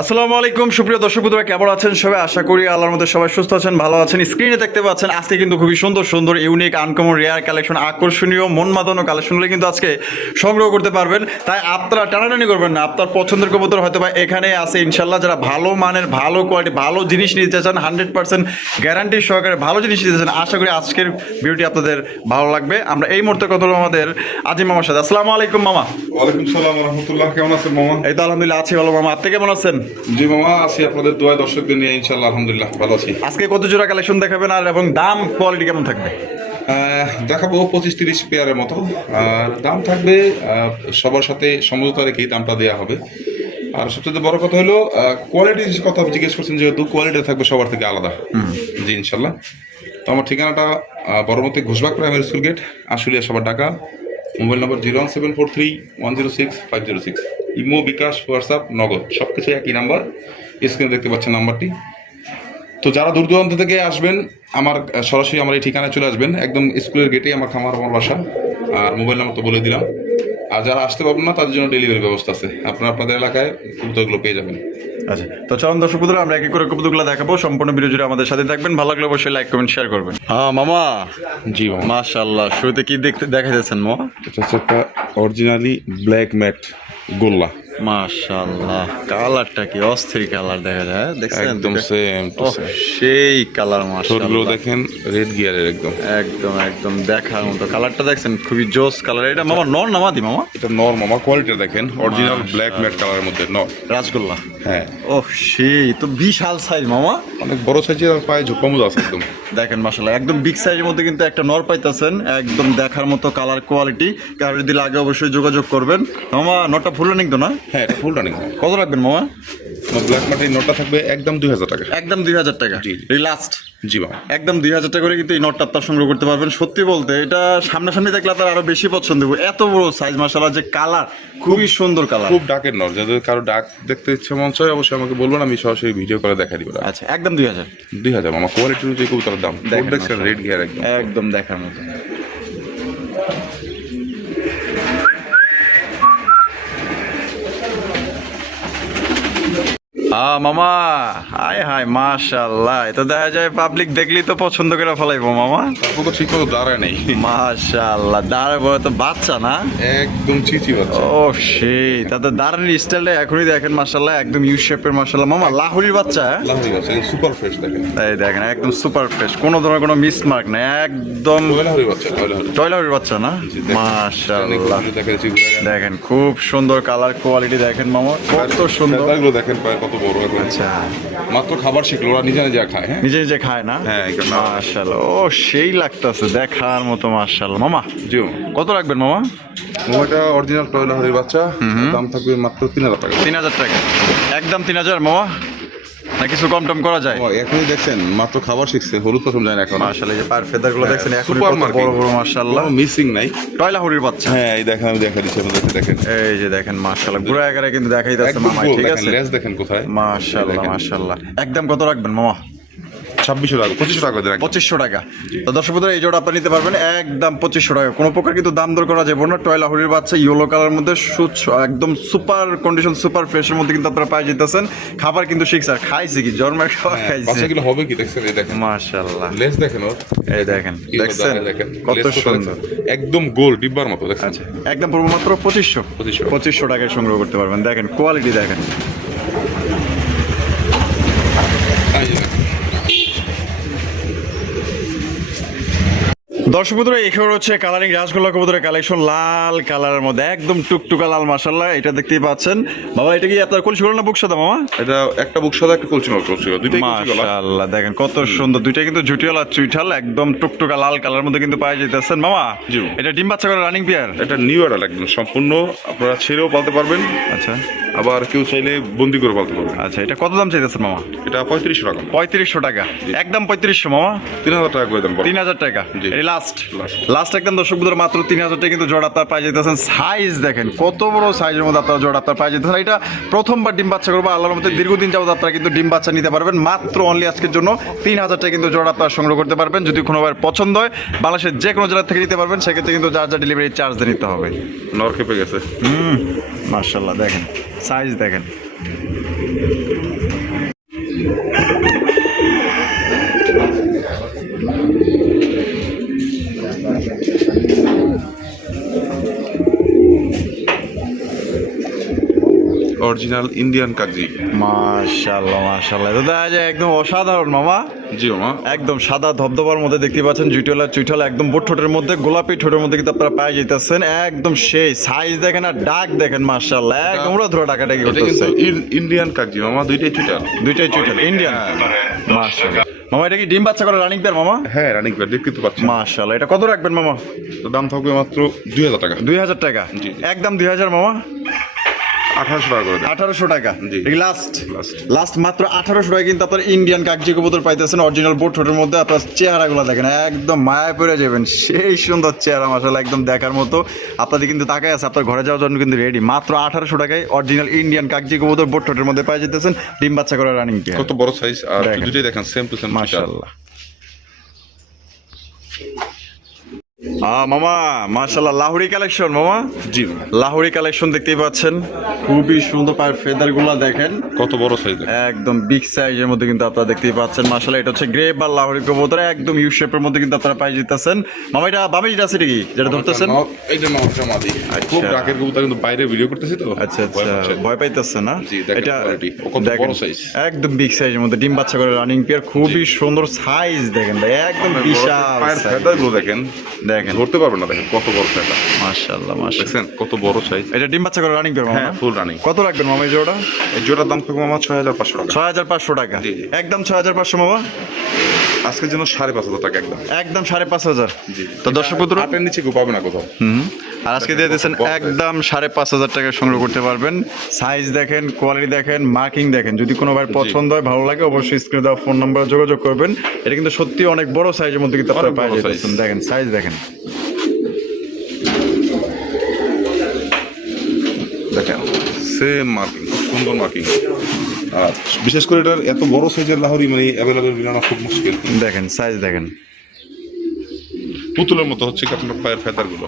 আসসালামু আলাইকুম সুপ্রিয় দর্শক বন্ধুরা, কেমন আছেন সবাই? আশা করি আল্লাহর মধ্যে সবাই সুস্থ আছেন, ভালো আছেন। স্ক্রিনে দেখতে পাচ্ছেন আজকে কিন্তু খুবই সুন্দর সুন্দর ইউনিক আনকমন রেয়ার কালেকশন, আকর্ষণীয় মন মাতানো কালেকশনগুলো কিন্তু আজকে সংগ্রহ করতে পারবেন। তাই আপনারা টানাটানি করবেন না, আপনার পছন্দের কবুতর হয়তো বা এখানে আছে ইনশাল্লাহ। যারা ভালো মানের, ভালো কোয়ালিটি, ভালো জিনিস নিতে চান, 100% গ্যারান্টি সহকারে ভালো জিনিস নিতে চান, আশা করি আজকের ভিডিওটি আপনাদের ভালো লাগবে। আমরা এই মুহূর্তে কথা বলবো আমাদের আজিম মামার সাথে। আসসালামু আলাইকুম মামা। ওয়ালাইকুম সালাম রাহমাতুল্লাহ। কেমন আছেন মামা? এই তো আলহামদুলিল্লাহ আছি ভালো মামা, আপনি কেমন আছেন? জি মামা, আছি আপনাদের দোয়ায় দর্শকদের নিয়ে ইনশাআল্লাহ আলহামদুলিল্লাহ ভালো আছি। আজকে কত জোড়া কালেকশন দেখাবেন আর এবং দাম কোয়ালিটি কেমন থাকবে? দেখাবো 25-30 পেয়ারের মতো। আর দাম থাকবে সবার সাথে সমঝোতা রেখেই দামটা দেওয়া হবে। আর সবচেয়ে বড় কথা হলো কোয়ালিটির কথা জিজ্ঞেস করছেন, যেহেতু কোয়ালিটি থাকবে সবার থেকে আলাদা। জি ইনশাল্লাহ। তো আমার ঠিকানাটা Baromoti Ghoshbag primary school gate, Ashulia Savar Dhaka. Mobile number 01743106506। Imo, bKash, WhatsApp, Nagad সব কিছু একই নাম্বার। স্ক্রিনে দেখতে পাচ্ছেন নাম্বারটি। তো যারা দূর দূরান্ত থেকে আসবেন আমার সরাসরি আমার এই ঠিকানায় চলে আসবেন, একদম স্কুলের গেটেই আমার খামার, আমার বাসা। আর মোবাইল নাম্বার তো বলে দিলাম। আর যারা আসতে পারবেন না তাদের জন্য ডেলিভারি ব্যবস্থা আছে, আপনারা আপনাদের এলাকায় কবুতরগুলো পেয়ে যাবেন। আচ্ছা, তো চলুন দর্শক বন্ধুরা আমরা এক এক করে কবুতরগুলো দেখাবো। সম্পূর্ণ ভিডিও জুড়ে আমাদের সাথে থাকবেন, ভালো লাগলে অবশ্যই লাইক কমেন্ট শেয়ার করবেন। হ্যাঁ মামা। জি মামা, মাশাআল্লাহ, শুরুতে কি দেখতে দেখা যাচ্ছেন মামা? এটা হচ্ছে একটা অরিজিনালি ব্ল্যাক ম্যাট গোল্লা। মাশাআল্লাহ, কালারটা কি অস্থির কালার দেখা যায়, দেখছেন? একদম সেম টু ওহ, সেম। সেই কালার ঠোঁটগুলো মাশাআল্লাহ। দেখেন রেড গিয়ারের একদম একদম একদম দেখার মতো কালারটা দেখছেন, খুবই জোস কালার। এটা মামা নর না মাদি মামা? এটা নর মামা, কোয়ালিটিটা দেখেন, অরিজিনাল ব্ল্যাক ম্যাট কালারের মধ্যে নর রাসগোল্লা। হ্যাঁ, ওহ, সেই তো বিশাল সাইজ মামা। অনেক বড় সাইজের, আর পায়ে ঝোপামুজ আছে একদম। দেখেন মাশাআল্লাহ, একদম বিগ সাইজের মধ্যে কিন্তু একটা নর পাইতেছেন, একদম দেখার মতো কালার কোয়ালিটি। কারো যদি লাগে অবশ্যই যোগাযোগ করবেন। মামা নটটা ফুল রানিং তো না? হ্যাঁ, এটা ফুল রানিং। কত রাখবেন মামা? ব্ল্যাক ম্যাটের নটটা থাকবে একদম 2000 টাকা। একদম 2000 টাকা। জি। এই লাস্ট জি মামা, একদম 2000 টাকা করে কিন্তু এই নটটা আপনার সংগ্রহ করতে পারবেন। সত্যি বলতে এটা সামনাসামনি দেখলে আপনার আরো বেশি পছন্দ হবে, এত বড় সাইজ মাশাআল্লাহ, যে কালার খুবই সুন্দর কালার। খুব ডাকের নর, যাদের কারো ডাক দেখতে ইচ্ছে মন চায় অবশ্যই আমাকে বলবেন, আমি সরাসরি ভিডিও করে দেখা দিব। আচ্ছা, একদম 2000। 2000 মামা, কোয়ালিটি অনুযায়ী কবুতরের দাম। দেখেন দেখছেন রেড গিয়ার একদম। একদম দেখার মতো। মামা, হায় হায় মাশাআল্লাহ, এটা দেখা যায় পাবলিক দেখলেই তো পছন্দ করে ফেলাইবো মামা। তারপর তো ঠিক মতো দাঁড়ায় নেই। মাশাআল্লাহ, দাঁড়াবো তো বাচ্চা না? একদম চিচি বাচ্চা। ও সেই, তাদের দাঁড়ানোর স্টাইলটা এখনই দেখেন মাশাআল্লাহ, একদম ইউ শেপের মাশাআল্লাহ। মামা লাহুরির বাচ্চা? লাহোরি বাচ্চা, সুপার ফ্রেশ দেখেন। এই দেখেন একদম সুপার ফ্রেশ, কোনো ধরনের কোনো মিস মার্ক নেই, একদম লাহোরি বাচ্চা, লাহোরি। টয়লারের বাচ্চা না? মাশাআল্লাহ, দেখেন খুব সুন্দর কালার কোয়ালিটি, দেখেন মামা কত সুন্দর। ফেদারগুলো দেখেন পায় কত বড় এখন। আচ্ছা, মাত্র খাবার শিখলো, ওরা নিজে নিজে খায়। হ্যাঁ, নিজে নিজে খায় না? হ্যাঁ, একদম। মাশাআল্লাহ, ও সেই লাগতেছে দেখার মতো মাশাআল্লাহ। মামা জি কত রাখবেন মামা? মোবাইলটা অরিজিনাল টয় লাহোরি বাচ্চা, দাম থাকবে মাত্র 3000 টাকা। 3000 টাকা, একদম 3000 মামা, না কিছু কম টম করা যায়? ও, এখনই দেখছেন মাত্র খাবার শিখছে, হলুদ প্রথম যায় না এখন। মাশাআল্লাহ, এই যে পার ফেদার গুলো দেখছেন এখন সুপার কত মার্কিং। বড় বড় মাশাআল্লাহ, মিসিং নাই। টয়লা হরির বাচ্চা। হ্যাঁ, এই দেখেন, আমি দেখা দিচ্ছি আপনাদেরকে, দেখেন। এই যে দেখেন মাশাআল্লাহ, গুড়া এগারে কিন্তু দেখাইতেছে একদম মামা, গোল ঠিক দেখেন, আছে? লেজ দেখেন কোথায়। মাশাআল্লাহ দেখেন। মাশাআল্লাহ, একদম কত রাখবেন মামা? 2600 টাকা, 2500 টাকা করে রাখবেন। 2500 টাকা। তো দর্শক বন্ধুরা, এই জোড়া আপনি নিতে পারবেন একদম 2500 টাকা, কোনো প্রকার কিন্তু দাম দর করা যাবে না। টয়লা হরির বাচ্চা, ইয়েলো কালার মধ্যে একদম সুপার কন্ডিশন, সুপার ফ্রেশের মধ্যে কিন্তু আপনারা পাই যেতেছেন। খাবার কিন্তু শিখছে, আর খাইছে কি জন্মের খাবার খাইছে। বাচ্চাগুলো হবে কি দেখছেন, এই দেখেন মাশাআল্লাহ, লেজ দেখেন ওর, এই দেখেন কি দেখছেন দেখেন কত লেজ সুন্দর। দেখেন, একদম গোল ডিব্বার মতো দেখছেন। আচ্ছা, একদম পড়বো মাত্র 2500। 2500 টাকায় সংগ্রহ করতে পারবেন। দেখেন কোয়ালিটি দেখেন। এই যে দেখেন। দর্শক বন্ধুরা, এখানে হচ্ছে কালারিং রাসগোল্লা কবুতরের কালেকশন, লাল কালারের মধ্যে একদম টুকটুকা লাল মাশাআল্লাহ। এটা দেখতেই পাচ্ছেন বাবা, এটা কি আপনার কলসি না বুক সাদা মামা? এটা একটা বুক সাদা, একটা কলসি নর, কলসি দুইটাই কলসি গলা। মাশাআল্লাহ, দেখেন কত সুন্দর, দুইটাই কিন্তু জুটিয়াল আর চুইঠাল, একদম টুকটুকা লাল কালার মধ্যে কিন্তু পাওয়া যাইতেছেন মামা। জি। এটা ডিম বাচ্চা করে রানিং পেয়ার? এটা নিউ অ্যাডাল্ট একদম সম্পূর্ণ, আপনারা ছেড়েও পালতে পারবেন, আচ্ছা আবার কেউ চাইলে বন্দি করে পালতে পারবেন। আচ্ছা, এটা কত দাম চাইতেছেন মামা? এটা 3500 টাকা। 3500 টাকা, একদম 3500 মামা। 3000 টাকা করে দেন। 3000 টাকা, জি। এই লাস্ট Last। লাস্ট একদম দর্শক বন্ধুরা, মাত্র 3000 টাকা কিন্তু জোড়া আপনার পাই যেতেছেন। সাইজ দেখেন কত বড় সাইজের মধ্যে আপনার জোড়া আপনার পাই যেতেছেন। এটা প্রথমবার ডিম বাচ্চা করবো, আল্লাহর মধ্যে দীর্ঘদিন যাবত আপনারা কিন্তু ডিম বাচ্চা নিতে পারবেন। মাত্র অনলি আজকের জন্য 3000 টাকা কিন্তু জোড়া আপনার সংগ্রহ করতে পারবেন। যদি কোনোবার পছন্দ হয় বাংলাদেশের যে কোনো জেলা থেকে নিতে পারবেন, সেক্ষেত্রে কিন্তু যার যা ডেলিভারি চার্জ দিয়ে নিতে হবে। নর খেপে গেছে। মাশাআল্লাহ, দেখেন সাইজ দেখেন। অরিজিনাল ইন্ডিয়ান কাগজি। মাশাআল্লাহ মাশাআল্লাহ, তো দেখা যায় একদম অসাধারণ মামা। জি মামা, একদম সাদা ধবধবার মধ্যে দেখতে পাচ্ছেন, জুইটলা চুইটলা একদম বোট ঠোঁটের মধ্যে, গোলাপি ঠোঁটের মধ্যে কিন্তু আপনারা পাই যেতেছেন। একদম সেই সাইজ দেখেন আর ডাক দেখেন, মাশাআল্লাহ একদম ওরা ধরে ডাকাটাকি এটা কিন্তু করতেছে। ইন্ডিয়ান কাগজি মামা, দুইটাই চুইটাল। দুইটাই চুইটল ইন্ডিয়ান, মাশাআল্লাহ। মামা এটা কি ডিম বাচ্চা করে রানিং পেয়ার মামা? হ্যাঁ রানিং পেয়ার, দেখতে পাচ্ছেন। মাশাআল্লাহ, এটা কত রাখবেন মামা? তো দাম থাকবে মাত্র 2000 টাকা। 2000 টাকা, জি। একদম 2000 মামা। 1800 টাকা করে দেন। 1800 টাকা, জি। Last Last। লাস্ট মাত্র 1800 টাকা কিন্তু আপনার ইন্ডিয়ান কাগজি কবুতর পাইতেছেন, অরিজিনাল বোট ঠোঁটের মধ্যে। আপনার চেহারাগুলো দেখেন, একদম মায়া পড়ে যাবেন, সেই সুন্দর চেহারা মাশাআল্লাহ, একদম দেখার মতো। আপনাদের কিন্তু তাকায় আছে, আপনার ঘরে যাওয়ার জন্য কিন্তু রেডি। মাত্র 1800 টাকায় অরিজিনাল ইন্ডিয়ান কাগজি কবুতর বোট ঠোঁটের মধ্যে পাই যেতেছেন, ডিম বাচ্চা করে রানিং পেয়ার। কত বড় সাইজ, আর দেখেন। দুইটাই দেখেন সেম টু সেম মাশাআল্লাহ। মামা মাশাআল্লাহ, লাহোরি কালেকশন মামা। জি। লাহোরি কালেকশন দেখতেই পাচ্ছেন, খুবই সুন্দর। পায়ের ফেদার গুলা দেখেন, কত বড় সাইজ, একদম বিগ সাইজের মধ্যে কিন্তু আপনারা দেখতেই পাচ্ছেন। মাশাআল্লাহ, এটা হচ্ছে গ্রে বা লাহোরি কবুতর, একদম ইউ শেপের মধ্যে কিন্তু আপনারা পাই যেতেছেন। মামা এটা বামে যেটা আছে কি যেটা ধরতেছেন? এইটা নটটা মাদি। খুব ডাকের কবুতর, কিন্তু বাইরে ভিডিও করতেছি তো। আচ্ছা আচ্ছা, ভয় পাইতেছে না? জি, দেখেন এটা quality, ও কত দেখেন, বড় size। একদম বিগ সাইজের মধ্যে ডিম বাচ্চা করে রানিং পেয়ার, খুবই সুন্দর সাইজ দেখেন ভাই, একদম বিশাল পায়ের size। ফেদার গুলো দেখেন, দেখেন ধরতে পারবেন না, দেখেন কত বড় ফেদার। মাশাআল্লাহ মাশাআল্লাহ, দেখছেন কত বড় সাইজ। এটা ডিম বাচ্চা করে রানিং পেয়ার মামা? হ্যাঁ ফুল রানিং। কত রাখবেন মামা এই জোড়া? এই জোড়ার দাম থাকবে মামা 6500 টাকা। 6500 টাকা, জি, জি। একদম 6500 মামা। আজকের জন্য 5500 টাকা একদম। একদম 5500। জি। তো দর্শক বন্ধুরা, হাটের নিচে কেউ পাবে না কোথাও। আর আজকে দিয়ে দিয়েছেন একদম 5500 টাকা সংগ্রহ করতে পারবেন। সাইজ দেখেন, কোয়ালিটি দেখেন, মার্কিং দেখেন। যদি কোনো ভাই পছন্দ হয়, ভালো লাগে, অবশ্যই স্ক্রিনে দেওয়া ফোন নাম্বারে যোগাযোগ করবেন। এটা কিন্তু সত্যি অনেক বড় সাইজের মধ্যে কিন্তু আপনারা অনেক পাই বড় যাচ্ছেন। size। দেখেন সাইজ দেখেন, দেখেন সেম মার্কিং, খুব সুন্দর মার্কিং। আর বিশেষ করে এটার এত বড় সাইজের লাহোরি মানে অ্যাভেলেবেল মিলানো খুব মুশকিল। দেখেন সাইজ দেখেন, পুতুলের মতো হচ্ছে কি আপনার পায়ের ফেদার গুলো।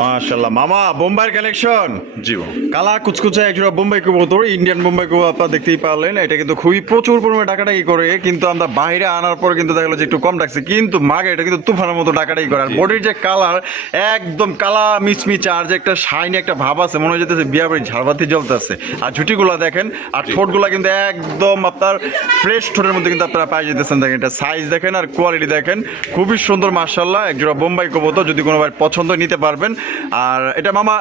মাশাআল্লাহ। মামা বোম্বাইয়ের কালেকশন, জি কালা কুচকুচে একজোড়া বোম্বাই কবুতর, ইন্ডিয়ান বোম্বাই কবুতর আপনারা দেখতেই পারলেন। এটা কিন্তু খুবই প্রচুর পরিমাণে ডাকাডাকি করে, কিন্তু আমরা বাইরে আনার পর কিন্তু দেখা গেলো যে একটু কম ডাকছে, কিন্তু মাগে এটা কিন্তু তুফানের মতো ডাকাডাকি করে। আর বডির যে কালার, একদম কালা মিচমিচে, আর যে একটা শাইনি একটা ভাব আছে, মনে হয় যেতেছে বিয়া বাড়ি ঝাড়বাতি জ্বলতেছে। আর ঝুটিগুলা দেখেন, আর ঠোঁটগুলা কিন্তু একদম আপনার ফ্রেশ ঠোঁটের মধ্যে কিন্তু আপনারা পাই যেতেছেন। দেখেন এটা সাইজ দেখেন আর কোয়ালিটি দেখেন, খুবই সুন্দর মাশাআল্লাহ। একজোড়া বোম্বাই কবুতর, যদি কোনো ভাই পছন্দ নিতে পারবেন। আর এটা মামা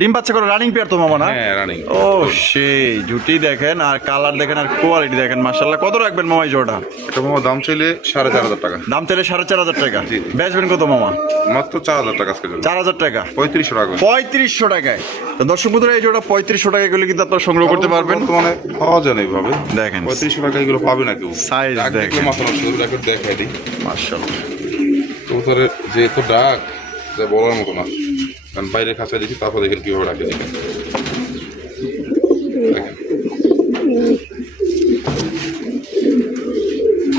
ডিম বাচ্চা করে রানিং পেয়ার তো মামা না? হ্যাঁ রানিং। ও সেই জুটি দেখেন আর কালার দেখেন আর কোয়ালিটি দেখেন মাশাআল্লাহ। কত রাখবেন মামা এই জোড়া? এটা মামা দাম চাইলে 4500 টাকা। দাম চাইলে 4500 টাকা, জি। বেচবেন কত মামা? মাত্র 4000 টাকা আজকের জন্য। 4000 টাকা, 3500 টাকা। 3500 টাকায়। তো দর্শক বন্ধুরা, এই জোড়া 3500 টাকা গেলে কিন্তু আপনারা সংগ্রহ করতে পারবেন। মানে পাওয়া যায় না এইভাবে। দেখেন 3500 টাকা এগুলো পাবে না কেউ। Size ডাক দেখলে দেখেন। মাথা নষ্ট করে, ডাক দেখাই দিই। মাশাআল্লাহ, কবুতরের যে এত ডাক, যা বলার মতো না। কারণ বাইরে খাঁচায় দেখি, তারপর দেখেন কিভাবে ডাকে দেখেন। দেখেন।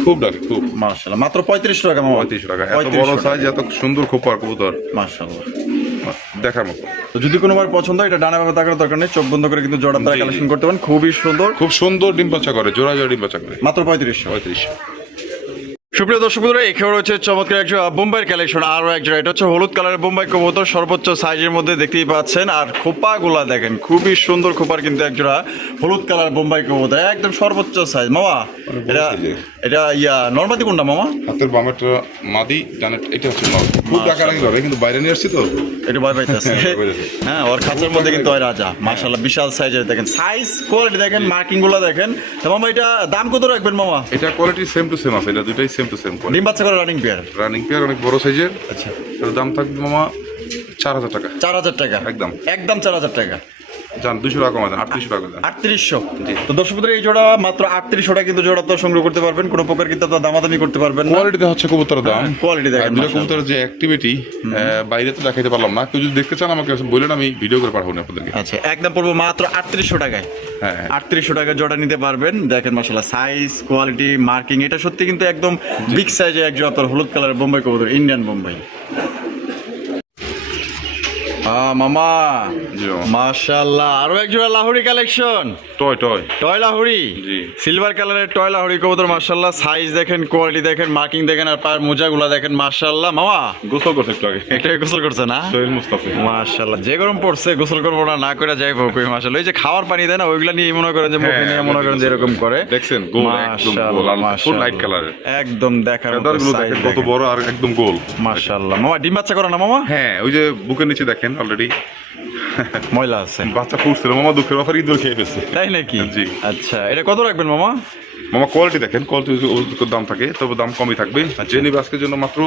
খুব ডাকে খুব। মাশাআল্লাহ, মাত্র 3500 টাকা মামা। 3500 টাকা, এত 3500 বড় টাকা। সাইজ, এত সুন্দর খোপার কবুতর, মাশাআল্লাহ। দেখার মতো। তো যদি কোনো বার পছন্দ হয়, এটা ডানা ভাবে তাকানোর দরকার নেই, চোখ বন্ধ করে কিন্তু জোড়া তারা জি, জি। কালেকশন করতে পারেন, খুবই সুন্দর। খুব সুন্দর ডিম বাচ্চা করে, জোড়া জোড়া ডিম বাচ্চা করে। মাত্র 3500। 3500। সুপ্রিয় দর্শক বন্ধুরা, এখানে রয়েছে চমৎকার একজন বোম্বাইয়ের কালেকশন, আরও একজন। এটা হচ্ছে হলুদ কালারের বোম্বাই কবুতর, সর্বোচ্চ সাইজের মধ্যে দেখতেই পাচ্ছেন। আর খোপাগুলা দেখেন, খুবই সুন্দর খোপার কিন্তু একজোড়া হলুদ কালার বোম্বাই কবুতর, একদম সর্বোচ্চ সাইজ। মামা এটা এটা নর্মাদি কোনটা মামা? হাতের বামেরটা মাদি, ডানের এটা হচ্ছে নর। খুব ডাকা লাগি করে, কিন্তু বাইরে নিয়ে আসছি তো। একটু ভয় পাইতেছে। হ্যাঁ, ওর খাঁচার মধ্যে কিন্তু হয় রাজা। মাশাআল্লাহ, বিশাল সাইজের দেখেন, সাইজ কোয়ালিটি দেখেন, মার্কিং গুলো দেখেন। তো মামা এটা দাম কত রাখবেন মামা? এটা কোয়ালিটি সেম টু সেম আছে, এটা দুইটাই সেম টু সেম কোয়ালিটি। ডিম বাচ্চা করে রানিং পেয়ার, রানিং পেয়ার, অনেক বড় সাইজের। আচ্ছা, এর দাম থাকবে মামা 4000 টাকা। 4000 টাকা, একদম। একদম 4000 টাকা। জান 200 টাকা কমা দেন, 3800 টাকা দেন। 3800। তো দর্শক বন্ধুরা, এই জোড়া মাত্র 3800 টাকা কিন্তু জোড়া আপনারা সংগ্রহ করতে পারবেন। কোনো প্রকার কিন্তু আপনারা দামাদামি করতে পারবেন না। কোয়ালিটিতে হচ্ছে কবুতরের দাম। কোয়ালিটি দেখেন, আর দুটো মাশাআল্লাহ। কবুতরের যে অ্যাক্টিভিটি, বাইরে তো দেখাইতে পারলাম না। কেউ যদি দেখতে চান আমাকে বললেন, আমি ভিডিও করে পাঠাবো আপনাদেরকে। আচ্ছা, একদম পড়বো মাত্র 3800 টাকায়। হ্যাঁ, হ্যাঁ। 3800 টাকা জোড়া নিতে পারবেন। দেখেন মাশাআল্লাহ, সাইজ কোয়ালিটি মার্কিং, এটা সত্যি কিন্তু একদম বিগ সাইজে একজন আপনার হলুদ কালারের বোম্বাই কবুতর, ইন্ডিয়ান বোম্বাই। মামা জি মামা। মাশাআল্লাহ, আরো এক জোড়া Lahori collection, toy toy toy Lahori, জি। সিলভার কালারের টয় লাহোরি কবুতর। মাশাআল্লাহ, সাইজ দেখেন, কোয়ালিটি দেখেন, মার্কিং দেখেন, আর পায়ের মোজাগুলা দেখেন। মাশাআল্লাহ মামা, গোসল করছে একটু আগে, একটা গোসল করছে না? সোহেল মুস্তাফি। মাশাআল্লাহ, যে গরম পড়ছে গোসল করবো না, না করে যাই হোক। মাশাআল্লাহ, এই যে খাওয়ার পানি দেয় না, ওইগুলা নিয়ে মনে করেন যে মুখে নিয়ে মনে করেন যে এরকম করে। দেখছেন গোল, একদম গোল, ফুল লাইট কালারের, একদম দেখার মতো ফেদারগুলো size দেখেন কত দেখেন। বড় আর একদম গোল। মাশাআল্লাহ মামা, ডিম বাচ্চা করে না মামা? হ্যাঁ, ওই যে বুকের নিচে দেখেন অলরেডি ময়লা আছে, বাচ্চা ফুটছিল মামা, দুঃখের ব্যাপারে ইঁদুর খেয়ে ফেলছে। তাই নাকি? জি। আচ্ছা, এটা কত রাখবেন মামা? মামা কোয়ালিটি দেখেন, কোয়ালিটি দাম থাকে, তবে দাম কমই থাকবে। আর যে নিবে আজকের জন্য মাত্র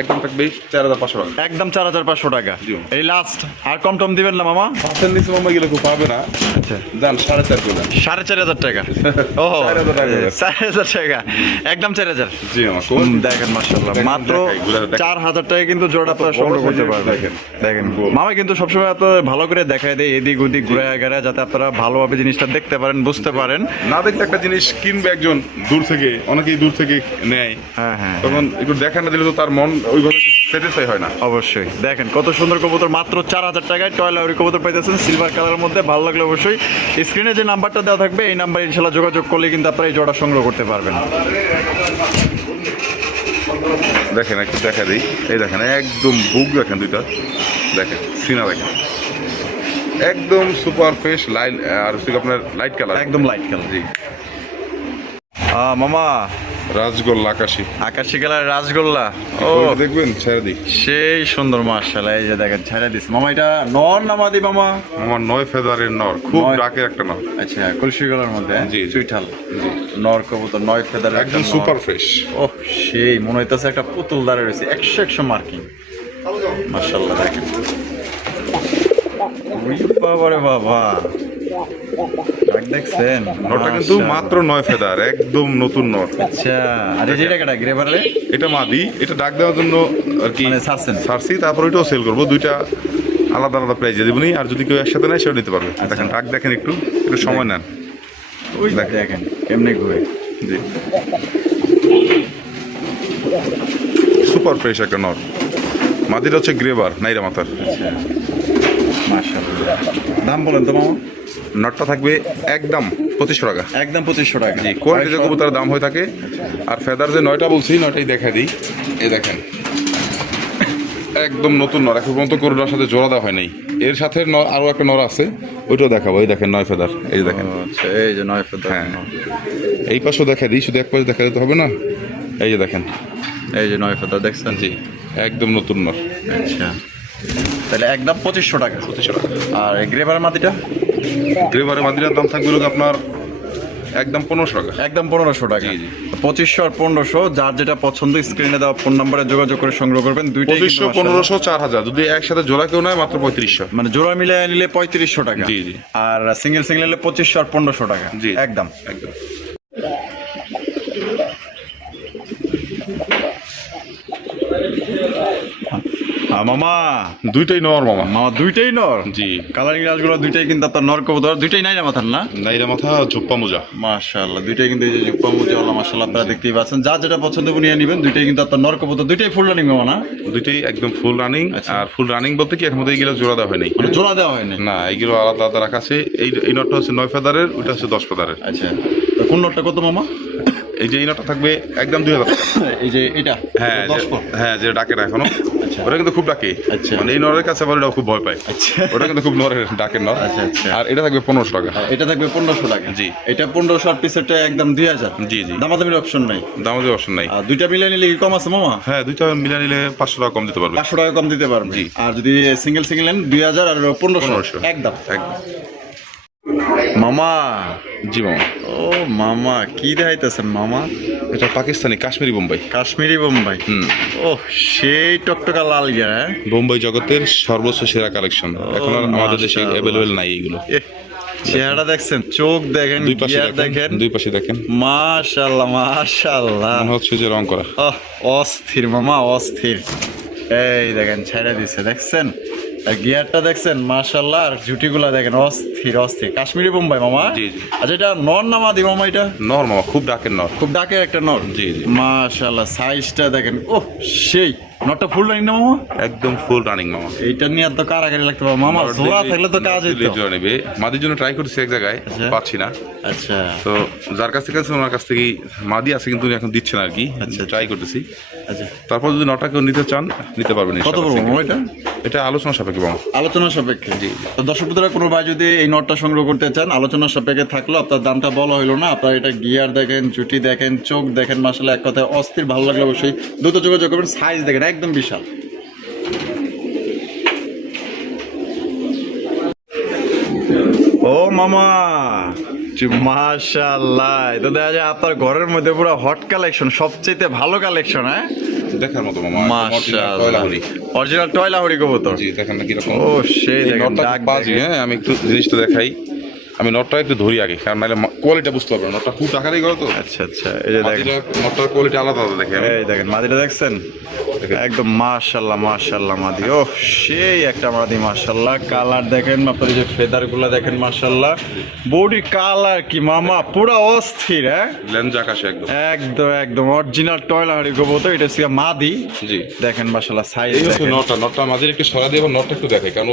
একদম থাকবে 4500 টাকা। একদম 4500 টাকা। জি। এই লাস্ট, আর কম টম দিবেন না মামা? পাঁচের নিচে মামা গেলে খুব পাবে না। আচ্ছা, দাম 4.5 করে দেন। 4500 টাকা। ও 4000 টাকা। 4000 টাকা, একদম 4000। জি মামা। দেখেন মাশাআল্লাহ, দেখেন, মাত্র দেখাই, ঘুরে দেখাই। 4000 টাকা কিন্তু জোড়া আপনারা সংগ্রহ করতে পারবেন। দেখেন। দেখেন মামা কিন্তু সবসময় আপনাদের ভালো করে দেখায় দেয়, এদিক ওদিক ঘুরে গেড়ে, যাতে আপনারা ভালোভাবে জিনিসটা দেখতে পারেন, বুঝতে পারেন। না দেখলে একটা জিনিস কিনবে একজন দূর থেকে, অনেকেই দূর থেকে নেয়, হ্যাঁ হ্যাঁ, তখন একটু দেখা না দিলে তো তার মন ওইভাবে স্যাটিসফাই হয় না। অবশ্যই। দেখেন কত সুন্দর কবুতর, মাত্র 4000 টাকায় টয় লাহোরি কবুতর পাইতেছেন সিলভার কালারের মধ্যে। ভালো লাগলে অবশ্যই স্ক্রিনে যে নাম্বারটা দেওয়া থাকবে, এই নাম্বারে ইনশাল্লাহ যোগাযোগ করলে কিন্তু আপনারা এই জোড়া সংগ্রহ করতে পারবেন। দেখেন একটু দেখা দিই, এই দেখেন একদম বুক দেখেন দুইটা, দেখেন সিনা দেখেন একদম সুপার ফ্রেশ লাইট, আর হচ্ছে আপনার লাইট কালার, একদম লাইট কালার। জি। মামা, রাজগোল্লা আকাশি, আকাশি কালার রাসগোল্লা, ও দেখবেন ছেড়ে দিই। সেই সুন্দর মাশাআল্লাহ, এই যে দেখেন ছাড়া দিস মামা। এটা নর না মাদি মামা? আমার 9 ফেদারের নর, খুব নয়। ডাকের একটা নর। আচ্ছা, কলসি গলার মধ্যে, জি, জি। চুইঠাল, নর কবুতর, 9 ফেদার, একদম সুপার ফ্রেশ। ওহ, সেই মনে হইতেছে একটা পুতুল দাঁড়িয়ে রয়েছে, 100 মার্কিং। মাশাআল্লাহ, দেখেন ওই বাবা রে বাবা, ডাক দেখছেন? নরটা কিন্তু মাশাআল্লাহ। মাত্র 9 ফেদার, একদম নতুন নর। আচ্ছা, আর এই যেটা কেটা গ্রেভারে এটা মাদি, এটা ডাক দেওয়ার জন্য আর কি মানে ছাড়ছেন? ছাড়ছি, তারপর ওইটাও সেল করবো। দুইটা আলাদা আলাদা প্রাইজে দেবনি, আর যদি কেউ একসাথে নেয় সেও নিতে পারবে। দেখেন ডাক দেখেন, একটু একটু সময় নেন। ওই দেখেন কেমনে ঘুরে। জি, সুপার ফ্রেশ একটা নর। মাদিটা হচ্ছে গ্রেভার, নাইরা মাথার। আচ্ছা, মাশাআল্লাহ। দাম বলেন তো মামা? নটটা থাকবে একদম 2500 টাকা। একদম 2500 টাকা। জি, কোয়ালিটি যে কবুতরের দাম হয়ে থাকে। আর ফেদার যে 9টা বলছি, 9টাই দেখা দিই। এই দেখেন একদম নতুন নর, এখন পর্যন্ত করোনার সাথে জোড়া দেওয়া হয় নাই। এর সাথে আরো একটা নর আছে, ওইটাও দেখাবো। এই দেখেন 9 ফেদার, এই দেখেন। আচ্ছা, এই যে 9 ফেদার। হ্যাঁ, এই পাশেও দেখা দিই, শুধু এক পাশে দেখা দিতে হবে না। এই যে দেখেন, এই যে 9 ফেদার দেখছেন? জি, একদম নতুন নর। আচ্ছা, তাহলে একদম 2500 টাকা। 2500 টাকা। আর এই গ্রেভার মাটিটা? গ্রেভারের মাদিরার দাম থাকবে হলো আপনার একদম 1500 টাকা। একদম 1500 টাকা। জি, জি। 2500 আর 1500, যার যেটা পছন্দ স্ক্রিনে দেওয়া ফোন নাম্বারে যোগাযোগ করে সংগ্রহ করবেন। দুইটাই 2500, 1500, 4000, যদি একসাথে জোড়া কেউ নেয় মাত্র 3500। মানে জোড়া মিলে নিলে 3500 টাকা। জি, জি। আর সিঙ্গেল নিলে 2500 আর 1500 টাকা। জি, একদম। একদম। মামা, দুইটাই নর মামা। মামা দুইটাই নর। জি, কালারিং রাজগুলো দুইটাই কিন্তু আপনার নর কবুতর, দুইটাই নাইরা মাথার না? নাইরা মাথা, ঝোপ্পা মোজা। মাশাআল্লাহ, দুইটাই কিন্তু এই যে জুপ্পা মুজাওয়ালা, মাশাআল্লাহ আপনারা দেখতেই পাচ্ছেন। যা যেটা পছন্দ করে নিয়ে নেবেন। দুইটাই কিন্তু আপনার নর কবুতর, দুইটাই ফুল রানিং মামা না? দুইটাই একদম ফুল রানিং। আচ্ছা। আর ফুল রানিং বলতে কি, এর মধ্যে এগুলো জোড়া দেওয়া হয়নি। মানে জোড়া দেওয়া হয় না? না, এগুলো আলাদা আলাদা রাখা আছে। এই নটটা হচ্ছে 9 ফেদারের, ওইটা হচ্ছে 10 ফেদারের। আচ্ছা, তো কোন নটটা কত মামা? এই যে এই নটটা থাকবে একদম 2000 টাকা। এই যে এটা? হ্যাঁ, 10 ফুট। হ্যাঁ, যে ডাকে না এখনো, আচ্ছা। ওটা কিন্তু খুব ডাকে। আচ্ছা। মানে এই নরের কাছে আবার ওটা খুব ভয় পায়। আচ্ছা, ওটা কিন্তু খুব নরের ডাকের নর। আচ্ছা, আচ্ছা। আর এটা থাকবে 1500 টাকা। এটা থাকবে 1500 টাকা। জি। এটা 1500 আর পিসেরটা একদম 2000। জি, জি। দামাদামির অপশন নাই? দামের অপশন নাই। আর দুইটা মিলে নিলে কি কম আছে মামা? হ্যাঁ, দুইটা মিলে নিলে 500 টাকা কম দিতে পারবে। 500 টাকা কম দিতে পারবে। জি। আর যদি সিঙ্গেল নেন 2000 আর 1500। 1500 একদম। একদম। মামা, জি মামা, ও মামা কি দেখাইতেছেন মামা? এটা পাকিস্তানি কাশ্মীরি বোম্বাই। কাশ্মীরি বোম্বাই। ও, সেই টকটকা লাল গিয়া। হ্যাঁ, বোম্বাই জগতের সর্বোচ্চ সেরা কালেকশন। এখন আর আমাদের দেশে মাশাআল্লাহ। অ্যাভেলেবেল নাই এগুলো। চেহারা দেখছেন, চোখ দেখেন, দুই পাশে গিয়ার দেখেন। দেখেন, দুই পাশে দেখেন, মাশাআল্লাহ মাশাআল্লাহ, মনে হচ্ছে যে রং করা। অস্থির মামা, অস্থির। এই দেখেন ছেড়ে দিছে, দেখছেন? আর গিয়ারটা দেখছেন, মাশাআল্লাহ। আর জুটিগুলা দেখেন, অস্থির অস্থির। কাশ্মীরি বোম্বাই মামা? জি, জি। আচ্ছা, এটা নর না মাদি মামা? এটা নর মামা, খুব ডাকের নর। খুব ডাকের একটা নর। জি, জি। মাশাআল্লাহ, সাইজটা দেখেন, ওহ সেই নটটা ফুল রানিং না মামা? একদম ফুল রানিং মামা। এইটা নিয়ে এত কারাকারি লাগতে পারে মামা, জোড়া থাকলে তো কাজ হইতো। জোড়া নেবে, মাদির জন্য ট্রাই করছি এক জায়গায়, আচ্ছা। পাচ্ছি না। আচ্ছা তো যার কাছ থেকে আছে ওনার কাছ থেকেই মাদি আছে, কিন্তু উনি এখন দিচ্ছে না আর কি, আচ্ছা। ট্রাই করতেছি। আচ্ছা, তারপর যদি নটা কেউ নিতে চান নিতে পারবেন কত ইনশাআল্লাহ। পড়বো মামা এটা? এটা আলোচনা সাপেক্ষে মামা। আলোচনা সাপেক্ষে। জি, তো দর্শক বন্ধুরা কোনো ভাই যদি এই নটটা সংগ্রহ করতে চান, আলোচনা সাপেক্ষে থাকলো, আপনার দামটা বলা হইলো না, আপনার এটা গিয়ার দেখেন, জুটি দেখেন, চোখ দেখেন, মাশাআল্লাহ এক কথায় অস্থির, ভালো লাগলে অবশ্যই দ্রুত যোগাযোগ করবেন। সাইজ দেখেন একদম বিশাল। ও মামা, মাশাআল্লাহ, এটা দেখা যায় আপনার ঘরের মধ্যে পুরো হট কালেকশন, সবচেয়ে ভালো কালেকশন। হ্যাঁ দেখার মতো মামা, মাশাআল্লাহ, অরিজিনাল টয়লা হরি কবুতর। জি দেখেন না কিরকম। ও সেই এই দেখেন নটটা ডাক বাজি। দেখেন। হ্যাঁ, আমি একটু জিনিসটা দেখাই। আমি নটটা একটু ধরি আগে, কারণ নাহলে কোয়ালিটি বুঝতে পারবেন। নটটা খুব টাকারই করে তো। আচ্ছা আচ্ছা, এই যে দেখেন, নটটার কোয়ালিটি আলাদা আলাদা দেখে আমি। এই দেখেন মাদিটা দেখছেন, একদম মাশাআল্লাহ মাশাআল্লাহ মাদি। ও সেই একটা মাদি মাশাআল্লাহ। কালার দেখেন, আপনার এই যে ফেদার গুলা দেখেন মাশাআল্লাহ, বডি কালার কি মামা পুরো অস্থির। হ্যাঁ লেন্স আকাশে একদম একদম একদম অরিজিনাল টয়লা হরি কবুতর। এটা হচ্ছে মাদি। জি দেখেন মাশাআল্লাহ সাইজ এই হচ্ছে দেখেন। নটটা মাঝে একটু সরা দিয়ে নটটা একটু দেখাই, কারণ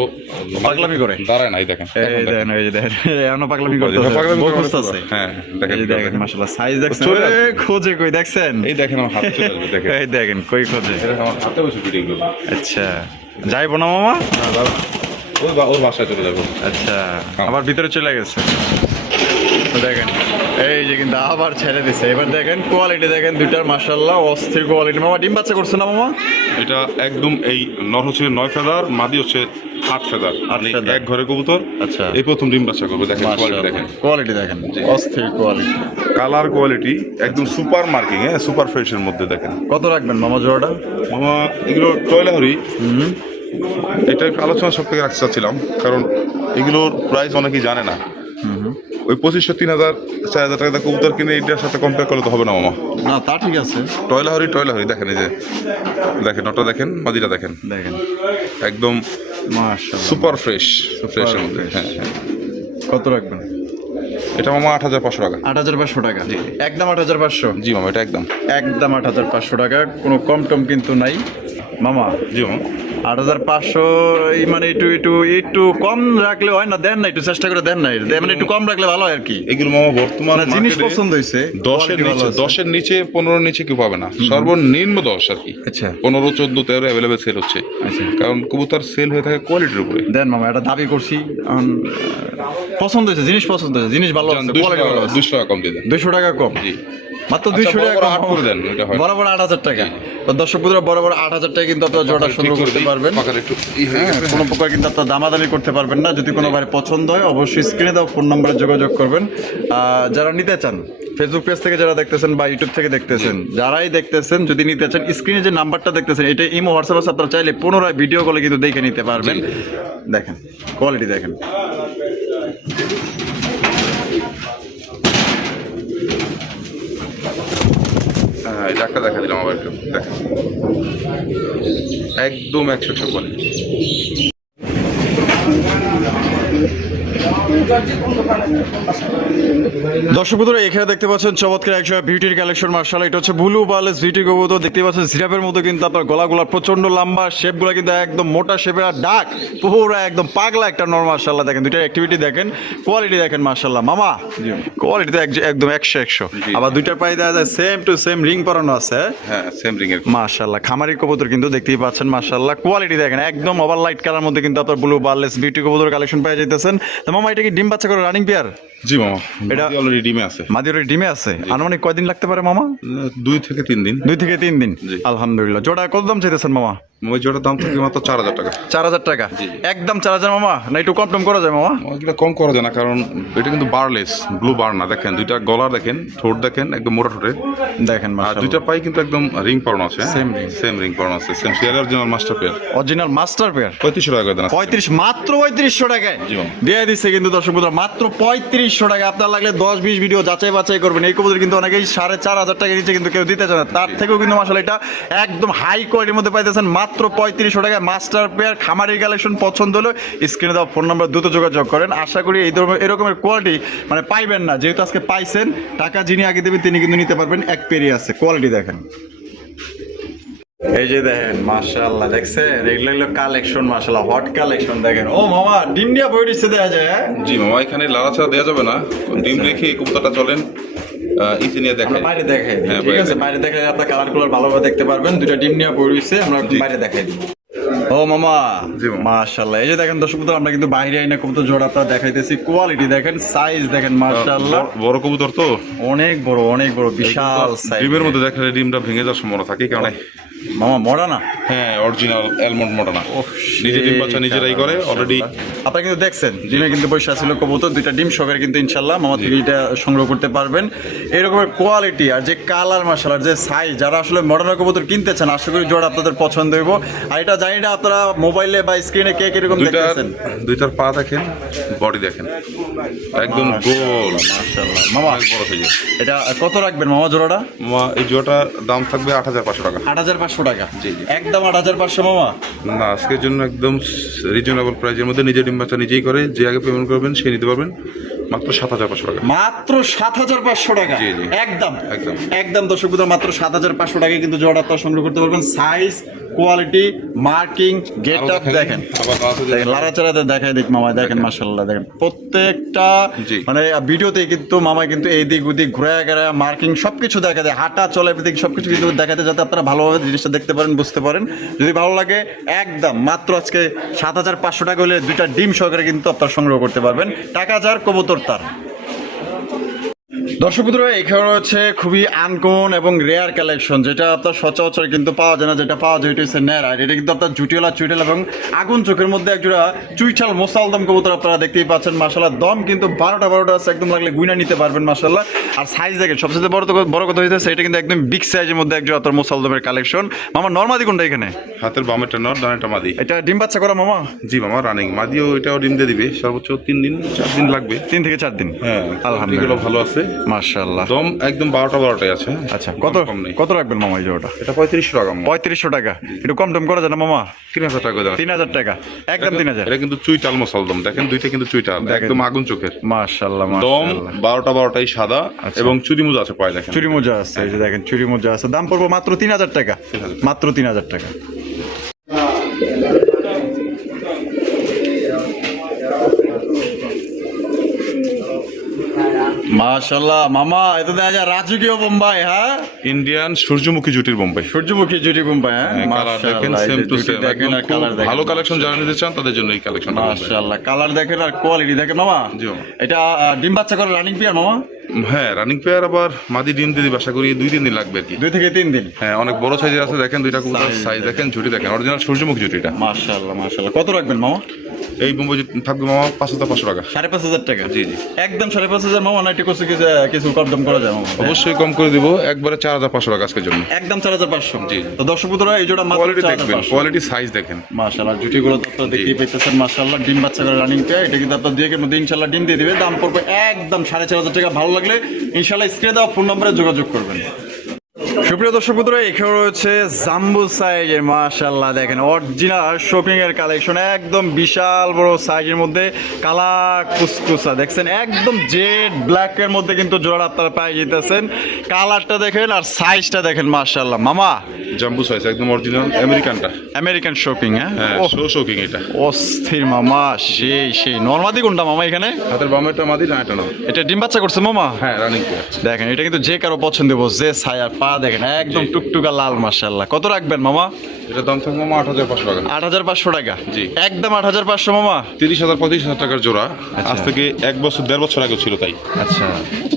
পাগলামি করে দাঁড়ায় নাই দেখেন। এই দেখেন, এই যে দেখেন এখনো পাগলামি পাগলামি করতেছে, করে বলতেছে। হ্যাঁ এই যে দেখেন মাশাআল্লাহ সাইজ দেখছেন, চলে আসবে। খোঁজে কই দেখছেন, এই দেখেন আমার হাতে চলে আসবে দেখেন। এই দেখেন কই খোঁজে। এটা আমার হাতে বসে ভিডিওগুলো। আচ্ছা, যাইবো না মামা? ওর বাসায় চলে যাবো। আচ্ছা, আবার ভিতরে চলে গেছে। তো দেখেন এই যে কিন্তু আবার ছেড়ে দিছে। এবার দেখেন কোয়ালিটি দেখেন দুইটার মাশাআল্লাহ অস্থির কোয়ালিটি। মামা ডিম বাচ্চা করছে না মামা? এটা একদম এই নর হচ্ছে 9 ফেদার, মাদি হচ্ছে 8 ফেদার। মানে ফেদার। এক ঘরে কবুতর। আচ্ছা, এই প্রথম ডিম বাচ্চা করবে। দেখেন কোয়ালিটি দেখেন, কোয়ালিটি দেখেন অস্থির কোয়ালিটি। কালার কোয়ালিটি একদম সুপার মার্কিং। হ্যাঁ, সুপার ফ্রেশের মধ্যে দেখেন। কত রাখবেন মামা জোড়াটা? মামা এগুলো টয়লাহরি, এটা একটু আলোচনা সব থেকে রাখতে চাচ্ছিলাম, কারণ এগুলোর প্রাইস অনেকেই জানে না। ওই 2500 3000 4000 টাকা দিয়ে কবুতর কিনে এটার সাথে কম্পেয়ার করলে তো হবে না মামা। না তা ঠিক আছে। টয়লাহরি দেখেন, এই যে দেখেন নটা দেখেন, মাদিটা দেখেন, দেখেন একদম মাশাআল্লাহ সুপার ফ্রেশের মধ্যে। হ্যাঁ হ্যাঁ। কত রাখবেন? এটা মামা 8500 টাকা। 8500 টাকা। একদম 8500। জি মামা, এটা একদম একদম 8500 টাকা, কোনো কম টম কিন্তু নাই মামা। জি মামা। 8500 এই মানে একটু কম রাখলে হয় না? দেন না, একটু চেষ্টা করে দেন না, মানে একটু কম রাখলে ভালো হয় আর কি। এগুলো মামা বর্তমান মানে জিনিস পছন্দ হয়েছে, 10-এর নিচে 15-এর নিচে কেউ পাবে না, সর্বনিম্ন 10 আর কি। আচ্ছা 15, 14, 13 অ্যাভেলেবেল সেল হচ্ছে। আচ্ছা, কারণ কবুতর সেল হয়ে থাকে কোয়ালিটির উপরে। দেন মামা, এটা দাবি করছি। পছন্দ হয়েছে, জিনিস পছন্দ হয়েছে, জিনিস ভালো আছে, কোয়ালিটি ভালো আছে। 200 টাকা কম দিয়ে দেন। 200 টাকা কম, জি মাত্র আচ্ছা, 200 টাকা বড় কম। আট করে দেন, এটা হয় না। বরাবর 8000 টাকা। তো দর্শক বন্ধুরা, বরাবর 8000 টাকা কিন্তু আপনারা জোড়া সংগ্রহ করতে পারবেন। পাকার একটু ই হয়ে গেছে। কোনো প্রকার কিন্তু আপনার দামাদামি করতে পারবেন না। যদি কোনো ভাই পছন্দ হয় অবশ্যই স্ক্রিনে দেওয়া ফোন নম্বরে যোগাযোগ করবেন। যারা নিতে চান, ফেসবুক পেজ থেকে যারা দেখতেছেন বা ইউটিউব থেকে দেখতেছেন, যারাই দেখতেছেন যদি নিতে চান, স্ক্রিনে যে নাম্বারটা দেখতেছেন এটা ইমো হোয়াটসঅ্যাপ আছে, আপনারা চাইলে পুনরায় ভিডিও কলে কিন্তু দেখে নিতে পারবেন। দেখেন কোয়ালিটি দেখেন। হ্যাঁ, এই একটা দেখা দিলাম আবার একটু দেখেন, একদম 100 কোয়ালিটি। দর্শক বন্ধুরা, এখানে দেখতে পাচ্ছেন চমৎকার একশো বিউটির কালেকশন মার্শাল। এটা হচ্ছে ব্লু বার্লেস বিউটি কবুতর। দেখতে পাচ্ছেন জিরাফের মতো কিন্তু আপনার গলাগুলা প্রচন্ড লম্বা, শেপগুলো কিন্তু একদম মোটা শেপের, আর ডাক পুরো একদম পাগলা একটা নর মার্শাল্লাহ। দেখেন দুইটার অ্যাক্টিভিটি দেখেন, কোয়ালিটি দেখেন মার্শাল্লাহ মামা, কোয়ালিটি তো একদম 100। আবার দুইটার পায়ে দেখা যায় সেম টু সেম রিং পরানো আছে। হ্যাঁ, সেম রিং এর মার্শাল্লাহ খামারি কবুতর কিন্তু দেখতেই পাচ্ছেন মার্শাল্লাহ। কোয়ালিটি দেখেন একদম ওভার লাইট কালার মধ্যে কিন্তু আপনার ব্লু বার্লেস বিউটি কবুতর কালেকশন পেয়ে যাইতেছেন। তো মামা এটা কি ডিম বাচ্চা করে রানিং পেয়ার? জি মামা, এটা অলরেডি ডিমে আছে। মাদি অলরেডি ডিমে আছে। আনুমানিক কয়দিন লাগতে পারে মামা? 2 থেকে 3 দিন। 2 থেকে 3 দিন। জি। আলহামদুলিল্লাহ। জোড়া কত দাম চাইতেছেন মামা? ওই জোড়ার দাম থাকে মাত্র 4000 টাকা। 4000 টাকা। জি। একদম 4000 মামা, না একটু কম টম করা যায় মামা? ওইগুলো কম করা যায় না, কারণ এটা কিন্তু বারলেস, ব্লু বার না। দেখেন দুইটা গলা দেখেন, ঠোঁট দেখেন একদম মোটা ঠোঁটের, দেখেন আর মাশাআল্লাহ দুইটা পাই কিন্তু একদম রিং পরানো আছে। Same ring। সেম রিং পরানো আছে, সেম সিয়ার original master pair. Original master pair. 3500 টাকা করে দেন। 35, মাত্র 3500 টাকায় জি মামা। দিয়ে দিচ্ছে কিন্তু দর্শক বন্ধুরা, মাত্র 3500 টাকা। আপনার লাগলে 10-20 ভিডিও যাচাই বাছাই করবেন। এই কবুতর কিন্তু অনেকেই 4500 টাকা নিচে কিন্তু কেউ দিতে চায় না, তার থেকেও কিন্তু মাশাআল্লাহ এটা একদম হাই কোয়ালিটির মধ্যে পাইতেছেন মাত্র 3500 টাকায়। মাস্টার পেয়ার খামারি কালেকশন পছন্দ হলো স্ক্রিনে দেওয়া ফোন নাম্বার দ্রুত যোগাযোগ করেন। আশা করি এই ধরনের এরকমের কোয়ালিটি মানে পাইবেন না, যেহেতু আজকে পাইছেন। টাকা যিনি আগে দেবেন তিনি কিন্তু নিতে পারবেন, এক পেরিয়ে আছে। কোয়ালিটি দেখেন। এই যে দেখেন মাশাআল্লাহ, দেখছেন এগুলো হলো কালেকশন, মাশাআল্লাহ হট কালেকশন। দেখেন ও মামা ডিম নিয়ে বই দিচ্ছে দেখা যায়। হ্যাঁ জি মামা, এখানে লাড়াচাড়া দেওয়া যাবে না, ডিম রেখে কবুতরটা চলেন ইসে নিয়ে দেখেন। বাইরে দেখে হ্যাঁ, ঠিক আছে, বাইরে দেখে আপনার কালার কুলার ভালোভাবে দেখতে পারবেন। দুটো ডিম নিয়ে বই দিচ্ছে, আমরা বাইরে দেখাই দিই। ও মামা জি মামা। মাশাআল্লাহ, এই যে দেখেন দর্শক বন্ধুরা, আমরা কিন্তু বাইরে আইনা কবুতর জোড়া আপনারা দেখাইতেছি। কোয়ালিটি দেখেন, সাইজ দেখেন মাশাআল্লাহ, বড় কবুতর তো অনেক বড় অনেক বড়, বিশাল সাইজ। ডিমের মধ্যে দেখলে ডিমটা ভেঙে যাওয়ার সম্ভাবনা থাকে, কারণ মামা মরা না। হ্যাঁ অরিজিনাল অ্যালমন্ড মোটা না, নিজে ডিম বাচ্চা নিজেরাই করে অলরেডি। আপনারা কিন্তু দেখছেন ডিমে কিন্তু বসে ছিল কবুতর, দুইটা ডিম সহকারে কিন্তু ইনশাল্লাহ মামা থেকে এটা সংগ্রহ করতে পারবেন। এরকমের কোয়ালিটি আর যে কালার মাশাআল্লাহ, যে সাইজ, যারা আসলে মডার্ন কবুতর কিনতে চান আশা করি জোড়া আপনাদের পছন্দ হইব। আর এটা জানি না আপনারা মোবাইলে বা স্ক্রিনে কে কিরকম দেখতেছেন। দুইটার পা দেখেন, বডি দেখেন, একদম গোল মাশাআল্লাহ। মামা অনেক বড় সাইজের। এটা কত রাখবেন মামা জোড়াটা? মামা এই জোড়াটার দাম থাকবে ৮৫০০ টাকা। ৮৫০০ টাকা? জি জি, একদম ৮৫০০ মামা। না আজকের জন্য একদম রিজনেবল প্রাইসের মধ্যে, নিজে ডিম বাচ্চা নিজেই করে, যে আগে পেমেন্ট করবেন সে নিতে পারবেন মাত্র ৭৫০০ টাকা। মাত্র ৭৫০০ টাকা? জি জি, একদম একদম একদম দর্শক বন্ধুরা, মাত্র ৭৫০০ টাকায় কিন্তু জোড়া আপনারা সংগ্রহ করতে পারবেন। Size, quality, marking, get up দেখেন, দেখেন লাড়াচাড়াতে দেখায় দিক মামা, দেখেন মাশাআল্লাহ, দেখেন প্রত্যেকটা জি। মানে ভিডিওতে কিন্তু মামা কিন্তু এই দিক ওদিক ঘুরে গেড়ে মার্কিং সবকিছু দেখা যায়, হাঁটা চলে এদিক সবকিছু কিন্তু দেখাতে, যাতে আপনারা ভালোভাবে জিনিসটা দেখতে পারেন, বুঝতে পারেন। যদি ভালো লাগে একদম মাত্র আজকে ৭৫০০ টাকা হলে দুইটা ডিম সহকারে কিন্তু আপনারা সংগ্রহ করতে পারবেন। টাকা যার কবুতর তার। দর্শক বন্ধুরা, এখানে রয়েছে খুবই আনকমন এবং রেয়ার কালেকশন, যেটা আপনার সচরাচর কিন্তু পাওয়া যায় না। যেটা পাওয়া যায় এটা হচ্ছে ন্যারাইট। এটা কিন্তু আপনার জুটিওয়ালা চুইটাল এবং আগুন চোখের মধ্যে একজোড়া চুইঠাল মোসালদম কবুতর আপনারা দেখতেই পাচ্ছেন। মাশাআল্লাহ দম কিন্তু ১২টা আছে, একদম লাগলে গুইনা নিতে পারবেন মাশাআল্লাহ। আর সাইজ দেখেন, সবচেয়ে বড় কথা হয়েছে এটা কিন্তু একদম বিগ সাইজের মধ্যে একজোড়া আপনার মোসালদমের কালেকশন। মামা নরমাদি কোনটা এখানে? হাতের বামেরটা নর, ডানেরটা মাদি। এটা ডিম বাচ্চা করা মামা? জি মামা, রানিং মাদিও এটাও ডিম দিয়ে দিবে, সর্বোচ্চ 3 দিন 4 দিন লাগবে। 3 থেকে 4 দিন? হ্যাঁ আলহামদুলিল্লাহ ভালো আছে মাশাআল্লাহ। দম একদম 12টাই আছে। আচ্ছা, কত রাখবেন মামা এই জোড়াটা? এটা ৩৫০০ টাকা। ৩৫০০ টাকা? একটু কম টম করা যায় না মামা? ৩০০০ টাকা দাম। ৩০০০ টাকা? একদম ৩০০০? এটা কিন্তু চুইটাল মশালদম, দেখেন দুইটা কিন্তু চুইটাল, একদম আগুন চোখের। মাশাআল্লাহ দম মাশাআল্লাহ। 12টাই সাদা এবং চুরি মোজা আছে পায়ে, দেখেন চুরি মোজা আছে, এই যে দেখেন চুরি মোজা আছে। দাম পড়বো মাত্র ৩০০০ টাকা? মাত্র ৩০০০ টাকা। মাশাআল্লাহ মামা, এটা দেখা যায় রাজকীয় বোম্বাই। হ্যাঁ ইন্ডিয়ান সূর্যমুখী জুটির বোম্বাই, সূর্যমুখী জুটি বোম্বাই। হ্যাঁ কালার দেখেন সেম টু সেম, দেখেন আর কালার দেখেন, ভালো কালেকশন যারা নিতে চান তাদের জন্য এই কালেকশন। মাশাআল্লাহ কালার দেখেন আর কোয়ালিটি দেখেন মামা। জি মামা। এটা ডিম বাচ্চা করে রানিং পেয়ার মামা? হ্যাঁ রানিং পেয়ার, আবার মাদি ডিম দিয়ে দিবে, আশা করি 2-3 দিন লাগবে আর কি। 2 থেকে 3 দিন? হ্যাঁ অনেক বড় সাইজের আছে, দেখেন দুইটা কবুতর সাইজ দেখেন, ঝুটি দেখেন, অরিজিনাল সূর্যমুখী ঝুটিটা। মাশাআল্লাহ মাশাআল্লাহ। কত রাখবেন মামা? এই বোম্বাই থাকবে মামা ৫৫০০ টাকা। ৫৫০০ টাকা? জি জি, একদম ৫৫০০ মামা, না একটু কিছু কম দাম করা যায় মামা? অবশ্যই কম করে দিব, একবারে ৪৫০০ টাকা আজকের জন্য। একদম ৪৫০০? জি। তো দর্শক বন্ধুরা, এই জোড়া মাত্র কোয়ালিটি দেখবেন, ৪৫০০। কোয়ালিটি সাইজ দেখেন মাশাআল্লাহ জুটিগুলো তো আপনারা দেখতেই পাইতেছেন মাশাআল্লাহ। ডিম বাচ্চা করে রানিং পেয়ার, এটা কিন্তু আপনার 2 এর মধ্যে ইনশাআল্লাহ ডিম দিয়ে দিবে। দাম পড়বে একদম ৪৫০০ টাকা। ভালো লাগলে ইনশাআল্লাহ স্ক্রিনে দেওয়া ফোন নম্বরে যোগাযোগ করবেন। সুপ্রিয় দর্শক বন্ধুরা, এখানে রয়েছে জাম্বো সাইজের মাশাআল্লাহ, দেখেন অরিজিনাল শপিং এর কালেকশন, একদম বিশাল বড় সাইজের মধ্যে কালা কুসকুসা দেখছেন, একদম জেড ব্ল্যাক এর মধ্যে কিন্তু জোড়া আপনারা পেয়ে যেতেছেন। কালারটা দেখেন আর সাইজটা দেখেন মাশাআল্লাহ। মামা জাম্বু সাইজ, একদম অরিজিনাল আমেরিকানটা, আমেরিকান শপিং। হ্যাঁ শো শোকিং এটা। অস্থির মামা, সেই নরমাদি কোনটা মামা এখানে? হাতের বামেরটা মাদি, ডানেরটা নর। এটা ডিম বাচ্চা করছে মামা? হ্যাঁ রানিং পেয়ার। দেখেন এটা কিন্তু যে কারো পছন্দ হবে, যে ছায়া পা দেখেন একদম টুকটুকা লাল মাশাআল্লাহ। কত রাখবেন মামা? এটার দাম থাকবে মামা ৮৫০০ টাকা। ৮৫০০ টাকা? জি। একদম ৮৫০০ মামা? ৩০,০০০-৩৫,০০০ টাকার জোড়া। আজ থেকে 1 বছর 1.5 বছর আগে ছিল তাই। আচ্ছা,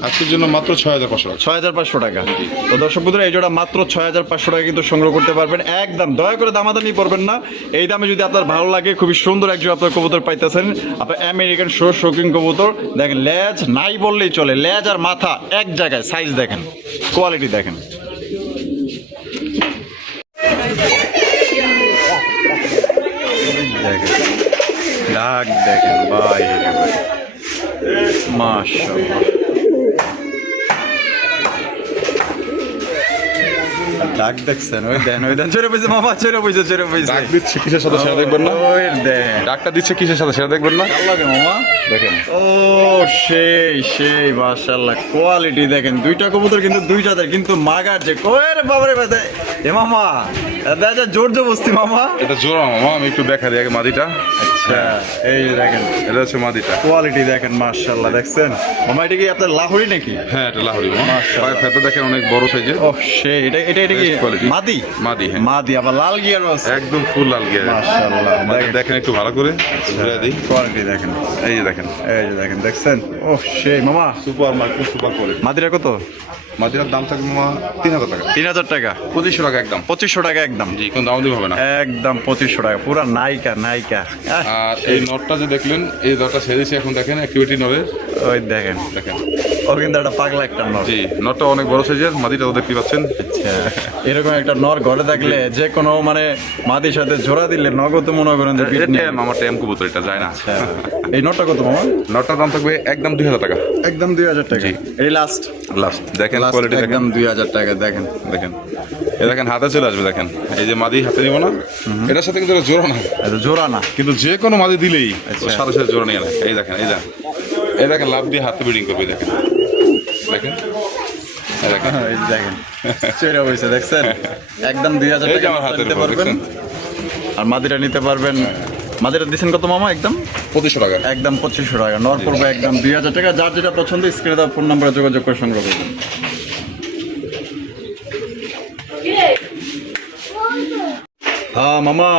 আজকের জন্য মাত্র ৬৫০০ টাকা। ৬৫০০ টাকা। তো দর্শক বন্ধুরা, এই জোড়া মাত্র ৬৫০০ টাকা কিন্তু সংগ্রহ করতে পারবেন। একদম দয়া করে দামাদামি করবেন না, এই দামে যদি আপনার ভালো লাগে, খুবই সুন্দর একজন আপনার কবুতর পাইতেছেন। আপনার আমেরিকান শৌকিং কবুতর দেখেন, লেজ নাই বললেই চলে, লেজ আর মাথা এক জায়গায়, সাইজ দেখেন, কোয়ালিটি দেখেন। ডাক দেখেন ভাই, মাশাআল্লাহ ডাক দেখছেন, ওই দেন চলে পয়সা মামা, চলে পয়সা ডাক দিচ্ছে কিসের সাথে সেটা দেখবেন না, ওই দেন ডাকটা দিচ্ছে কিসের সাথে সেটা দেখবেন না। ভালো লাগে মামা। দেখেন ও সেই মাশাআল্লাহ, কোয়ালিটি দেখেন, দুইটা কবুতর কিন্তু দুইটাদের কিন্তু মাগার যে কোয়ের বাবারে বাদে এ মামা, দাদা জোর জবস্তি মামা। এটা জোড়া মামা, আমি একটু দেখা দিই আগে মাদিটা। আচ্ছা এই যে দেখেন এটা হচ্ছে মাদিটা। কোয়ালিটি দেখেন মাশাআল্লাহ, দেখছেন মামা, এটা কি আপনার লাহোরি নাকি? হ্যাঁ এটা লাহোরি মামা, মাশাআল্লাহ। পায়ের ফেতা দেখেন অনেক বড় সাইজের। ও এটা কি Best quality। মাদি? মাদি, হ্যাঁ মাদি, আবার লাল গিয়ারও আছে। একদম ফুল লাল গিয়ার। মাশাআল্লাহ, দেখেন একটু ভালো করে ঘুরে দিই। কোয়ালিটি দেখেন, এই যে দেখেন এই যে দেখেন, দেখছেন ও মামা। Super market, super quality. মাদিরা কত? মাদিরার দাম থাকবে মামা 3000 টাকা। 3000 টাকা? 2500 টাকা একদম। 2500 টাকা একদম? জি, কোনো দাম দিতে হবে না। একদম 2500 টাকা, পুরা নাইকা। আর এই নটটা যে দেখলেন, এই নটটা ছেড়ে দিয়েছি এখন, দেখেন অ্যাক্টিভিটি নরের। ওই দেখেন, দেখেন ও কিন্তু একটা পাগলা একটা নর। জি, নটটা অনেক বড় সাইজের, মাদিটাও দেখতে পাচ্ছেন। আচ্ছা, এরকম একটা নর ঘরে থাকলে যে কোনো মানে মাদির সাথে জোড়া দিলে নগদ মনে করেন যে পিট নিয়ে। আমার ট্যাম কবুতর, এটা যায় না। আচ্ছা, এই নটটা কত মামা? নটটার দাম থাকবে একদম 2000 টাকা। একদম 2000 টাকা? জি। এই লাস্ট লাস্ট দেখেন কোয়ালিটি, দেখেন একদম 2000 টাকা। দেখেন দেখেন, এই দেখেন হাতে চলে আসবে। দেখেন এই যে মাদি হাতে নিব না, এটার সাথে কিন্তু এটা জোড়া না, এটা জোড়া না, কিন্তু যে কোনো মাদি দিলেই আচ্ছা। ওর সাথে সাথে জোড়া নিয়ে নেয়। এই দেখেন, এই দেখেন লাভ দিয়ে হাতে বিডিং করবে। দেখেন দেখেন এই দেখেন, এই যে দেখেন চড়ে বসে, দেখছেন একদম 2000 এই যে টাকা আমার হাতের নিতে উপর, পারবেন। দেখছেন? আর মাদিরা নিতে পারবেন। মাদিরা দিচ্ছেন কত মামা? একদম 2500 টাকা। একদম 2500 টাকা। নর পড়বে একদম 2000 টাকা। যার যেটা পছন্দ স্ক্রিনে দেওয়া ফোন নাম্বারে যোগাযোগ করে সংগ্রহ করবেন। হ্যাঁ মামা,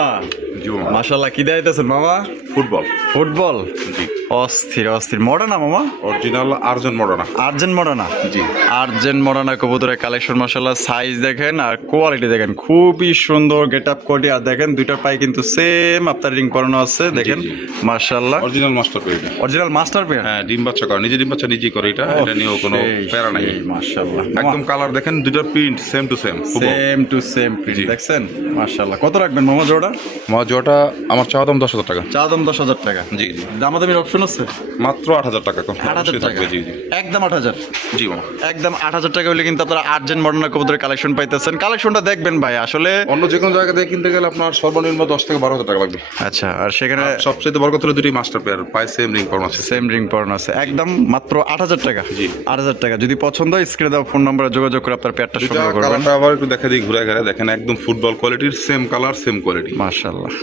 জি মামা, মাশাআল্লাহ, কি দেখাইতেছেন মামা? ফুটবল। ফুটবল? জি, অস্থির মডার্না মামা? Original argent Modena. Argent Modena? জি, আর্জেন্ট মডার্না কবুতরের কালেকশন মাশাআল্লাহ, সাইজ দেখেন আর কোয়ালিটি দেখেন, খুবই সুন্দর গেট আপ কোয়ালিটি। আর দেখেন দুইটার পায়ে কিন্তু সেম আপনার রিং করানো আছে, দেখেন জি। মাশাআল্লাহ, original master pair. Original master pair. হ্যাঁ, ডিম বাচ্চা করে, নিজে ডিম বাচ্চা নিজেই করে। এটা নিয়েও কোনো প্যারা নাই। মাশাআল্লাহ, একদম কালার দেখেন, দুটোর print same to same. Same to same print, জি। দেখছেন মাশাআল্লাহ। কত রাখবেন মামা জোড়া? মা জোটা আমার চাওয়া দাম 10,000 টাকা। চা দাম 10,000 টাকা? জি জি, দামাদামির অপশন আছে? মাত্র 8,000 টাকা। 8,000 টাকা? থাকবে। জি জি, একদম 8,000? জি মামা। একদম 8,000 টাকা হলে কিন্তু আপনারা আর্জেন্ট মডার্ন কবুতরের কালেকশন পাইতেছেন। কালেকশনটা দেখবেন ভাই, আসলে অন্য যে কোনো জায়গা থেকে কিনতে গেলে আপনার সর্বনিম্ন 10 থেকে 12,000 টাকা লাগবে। আচ্ছা, আর সেখানে সবচেয়ে বড় কথা হলো দুটি মাস্টার পেয়ার, পায়ে সেম রিং ফর্ম আছে। সেম রিং পরানো আছে, একদম মাত্র 8,000 টাকা? জি। 8,000 টাকা। যদি পছন্দ হয় স্ক্রিনে দেওয়া ফোন নম্বরে যোগাযোগ করে আপনার পেয়ারটা দুইটা সংগ্রহ করবেন। কালারটা আবার একটু দেখা দিই ঘুরে ঘুরে, দেখেন একদম ফুটবল কোয়ালিটির, সেম কালার সেম কোয়ালিটি। মাশাআল্লাহ।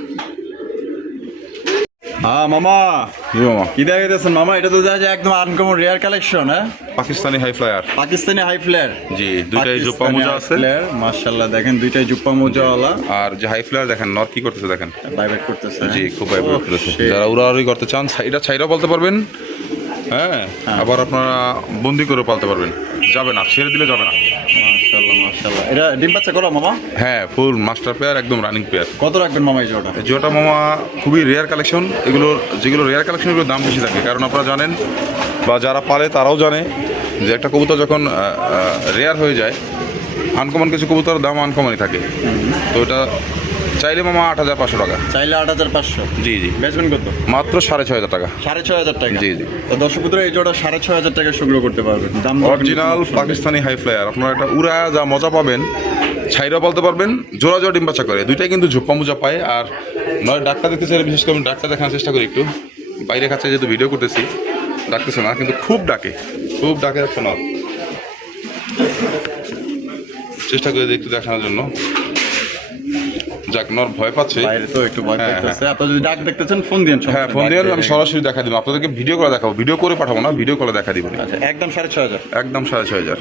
হ্যাঁ মামা, জি মামা, কি দেখাইতেছেন মামা? এটা তো দেখা যায় একদম আনকমন রেয়ার কালেকশন। হ্যাঁ, Pakistani high flyer. Pakistani high flyer? জি, দুইটাই জুপ্পা মোজা আছে। মাশাআল্লাহ, দেখেন দুইটাই জুপ্পা মোজাওয়ালা। আর যে হাই ফ্লায়ার দেখেন নর কি করতেছে, দেখেন বাইব্রেট করতেছে। জি, খুব ভাইব্রেট করতেছে। যারা উড়াউড়ি করতে চান এটা ছাইরা বলতে পারবেন। হ্যাঁ, আবার আপনারা বন্দি করে পালতে পারবেন, যাবে না, ছেড়ে দিলে যাবে না। মাশাআল্লাহ। এটা ডিম বাচ্চা করা মামা? হ্যাঁ, ফুল মাস্টার পেয়ার, একদম রানিং পেয়ার। কত রাখবেন মামা এই জোড়া? জিওটা মামা খুবই রেয়ার কালেকশন। যেগুলো রেয়ার কালেকশন, এগুলোর দাম বেশি থাকে, কারণ আপনারা জানেন বা যারা পালে তারাও জানে যে একটা কবুতর যখন রেয়ার হয়ে যায়, আনকমন কিছু কবুতরের দাম আনকমনই থাকে। তো এটা চাইলে মামা 8,500 টাকা। চাইলে 8,500? জি জি, বেচবেন কত? মাত্র 6,500 টাকা। 6,500 টাকা? জি জি, তো দর্শক বন্ধুরা, এই জোড়া 6,500 টাকা সংগ্রহ করতে পারবেন। দাম অরিজিনাল পাকিস্তানি হাই ফ্লায়ার। আপনারা এটা উড়া যা মজা পাবেন, ছাইরা বলতে পারবেন, জোড়া জোড়া ডিম বাচ্চা করে, দুইটাই কিন্তু ঝোপ্পা মোজা পায়। আর নয় ডাক্তার দেখতে চাইলে বিশেষ করে আমি ডাক্তার দেখানোর চেষ্টা করি একটু। বাইরে কাছে যেহেতু ভিডিও করতেছি, ডাকতেছে না, কিন্তু খুব ডাকে একটা নর। চেষ্টা করে একটু দেখানোর জন্য। যাক, নর ভয় পাচ্ছে। বাইরে তো একটু ভয় হ্যাঁ, পাইতেছে। আপনারা যদি ডাক দেখতে চান ফোন দিন। হ্যাঁ, ফোন দিয়ে আমি সরাসরি দেখা দিব আপনাদেরকে, ভিডিও করে দেখাবো, ভিডিও করে পাঠাবো না, ভিডিও করে দেখা দিব। আচ্ছা, একদম 6,500? একদম 6,500।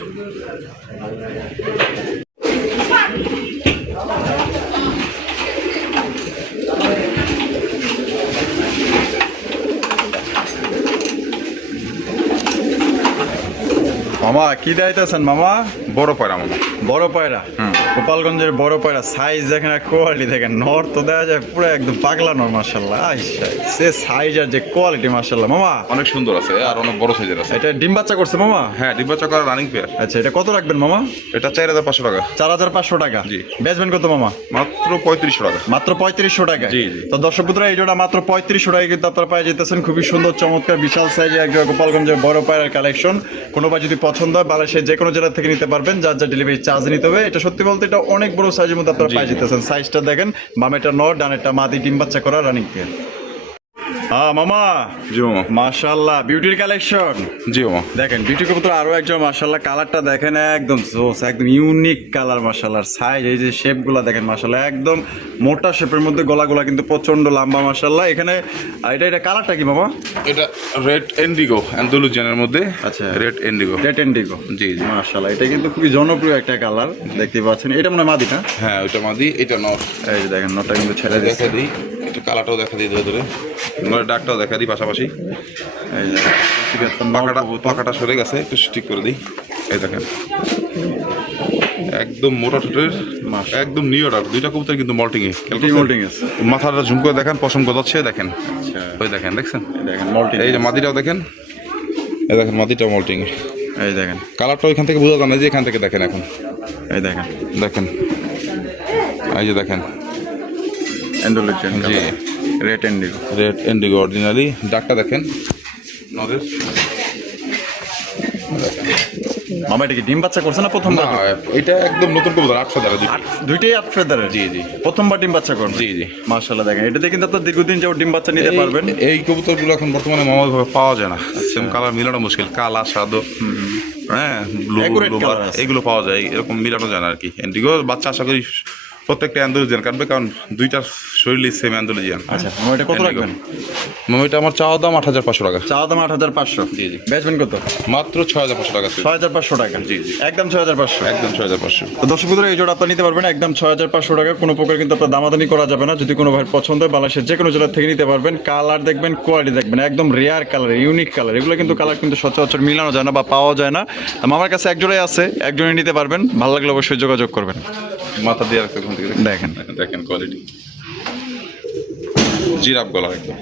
মামা কি দেখাইতেছেন মামা? বড় পায়রা মামা, বড় পায়রা? গোপালগঞ্জের বড় পায়রা। সাইজ দেখেন আর কোয়ালিটি দেখেন, নর তো দেখা যায় পুরো একদম পাগলা নর মাশাআল্লাহ। সে সাইজ আর যে কোয়ালিটি মাশাআল্লাহ মামা, অনেক সুন্দর আছে আর অনেক বড় সাইজের আছে। এটা ডিম বাচ্চা করছে মামা? হ্যাঁ, ডিম বাচ্চা করা রানিং পেয়ার। আচ্ছা, এটা কত রাখবেন মামা? এটা 4,500 টাকা। 4,500 টাকা? জি। বেচবেন কত মামা? মাত্র 3500 টাকা। মাত্র 3500 টাকা? জি, জি। তো দর্শক বন্ধুরা, এই জোড়া মাত্র 3500 টাকা কিন্তু আপনারা পাই যেতেছেন। খুবই সুন্দর চমৎকার বিশাল সাইজের একজন গোপালগঞ্জের বড় পায়রার কালেকশন। কোনো ভাই যদি পছন্দ হয় বাংলাদেশের যে কোনো জেলা থেকে নিতে পারবেন। পারবেন, যার যা ডেলিভারি চার্জ নিতে হবে। এটা সত্যি বলতে এটা অনেক বড় সাইজের মধ্যে আপনারা পাই যেতেছেন। সাইজটা দেখেন, বামেটা নর, ডানেরটা মাদি, ডিম বাচ্চা করা রানিং পেয়ার। হ্যাঁ মামা, জি মামা। মাশাআল্লাহ বিউটির কালেকশন। জি মামা। দেখেন বিউটি কবুতর আরো একজন, মাশাআল্লাহ কালারটা দেখেন একদম জোস, একদম ইউনিক কালার মাশাআল্লাহ। সাইজ এই যে শেপগুলো দেখেন মাশাআল্লাহ, একদম মোটা শেপের মধ্যে, গলাগুলা কিন্তু প্রচন্ড লম্বা মাশাআল্লাহ। এখানে এটা কালারটা কি মামা? এটা রেড এন্ডিগো, অ্যান্ডালুজিয়ানের মধ্যে। আচ্ছা, রেড এন্ডিগো। Red indigo. জি জি মাশাআল্লাহ, এটা কিন্তু খুবই জনপ্রিয় একটা কালার, দেখতে পাচ্ছেন। এটা মনে হয় মাদি না? হ্যাঁ, ওইটা মাদি, এটা নর। এই যে দেখেন নটা কিন্তু ছেড়ে দিয়েছে। দেখা দিই একটু কালারটাও দেখা দিই ধরে ধরে, নরের ডাকটাও দেখা দিই পাশাপাশি। এই যে পাখাটা সরে গেছে, একটু ঠিক করে দিই। এই দেখেন একদম মোটা ঠোঁটের, একদম নিও ডাক। দুইটা কবুতর কিন্তু মল্টিং এ, মোল্ডিং আছে। মাথাটা ঝুম করে দেখেন, পশম গজাচ্ছে দেখেন। আচ্ছা, ওই দেখেন, দেখছেন? দেখেন মল্টিং। এই যে মাদিটাও দেখেন, এই দেখেন মাদিটাও মল্টিং। এই দেখেন কালারটা ওইখান থেকে বোঝা যায় না, যে এখান থেকে দেখেন। এখন এই দেখেন, দেখেন, এই যে দেখেন। অ্যান্ডালুজিয়ান জি, red indigo. Red indigo originally. ডাকটা দেখেন নরের। মামা এটা কি ডিম বাচ্চা করছে না প্রথমবার? না, এটা একদম নতুন কবুতর, 8 ফেদারের। দুইটাই 8 ফেদারের। জি জি, প্রথমবার ডিম বাচ্চা করবে। জি জি। মাশাআল্লাহ দেখেন, এটাতে কিন্তু আপনার দীর্ঘদিন যাবত ডিম বাচ্চা নিতে পারবেন। এই কবুতরগুলো এখন বর্তমানে মামাভাবে পাওয়া যায় না। সেম কালার মিলানো মুশকিল, কালা সাদো, হ্যাঁ ব্লু, Accurate colour আছে। এগুলো পাওয়া যায়, এরকম মিলানো যায় না আর কি। এন্ডিগো বাচ্চা আশা করি প্রত্যেকটা অ্যান্ডালুজিয়ান কাটবে, কারণ দুইটার শরীরই সেম অ্যান্ডালুজিয়ান। আচ্ছা মামা, এটা কত রাখবেন? মামা, এটা আমার চাওয়া দাম 8,500 টাকা। চাওয়া দাম 8,500। জি জি। বেচবেন কত? মাত্র 6,500 টাকা। 6,500 টাকা। জি জি, একদম 6,500। একদম 6,500। তো দর্শক বন্ধুরা, এই জোড়া আপনি নিতে পারবেন একদম 6,500 টাকা। কোনো প্রকার কিন্তু আপনার দামাদানি করা যাবে না। যদি কোনো ভাই পছন্দ হয়, বাংলাদেশের যে কোনো জেলা থেকে নিতে পারবেন। কালার দেখবেন, কোয়ালিটি দেখবেন, একদম রেয়ার কালার, ইউনিক কালার। এগুলো কিন্তু কালার কিন্তু সচরাচর মিলানো যায় না বা পাওয়া যায় না। আমার কাছে এক জোড়াই আছে, একজনই নিতে পারবেন। ভালো লাগলে অবশ্যই যোগাযোগ করবেন। মাথা দিয়ে রাখতে ওখান থেকে দেখেন দেখেন কোয়ালিটি, জিরাফ গলা একদম।